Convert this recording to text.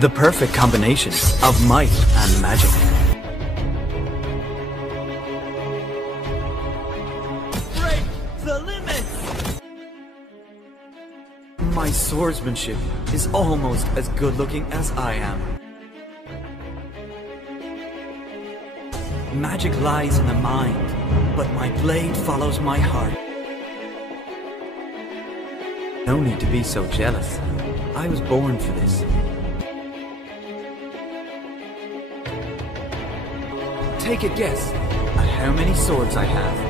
The perfect combination of might and magic. Break the limits! My swordsmanship is almost as good-looking as I am. Magic lies in the mind, but my blade follows my heart. No need to be so jealous. I was born for this. Take a guess at how many swords I have.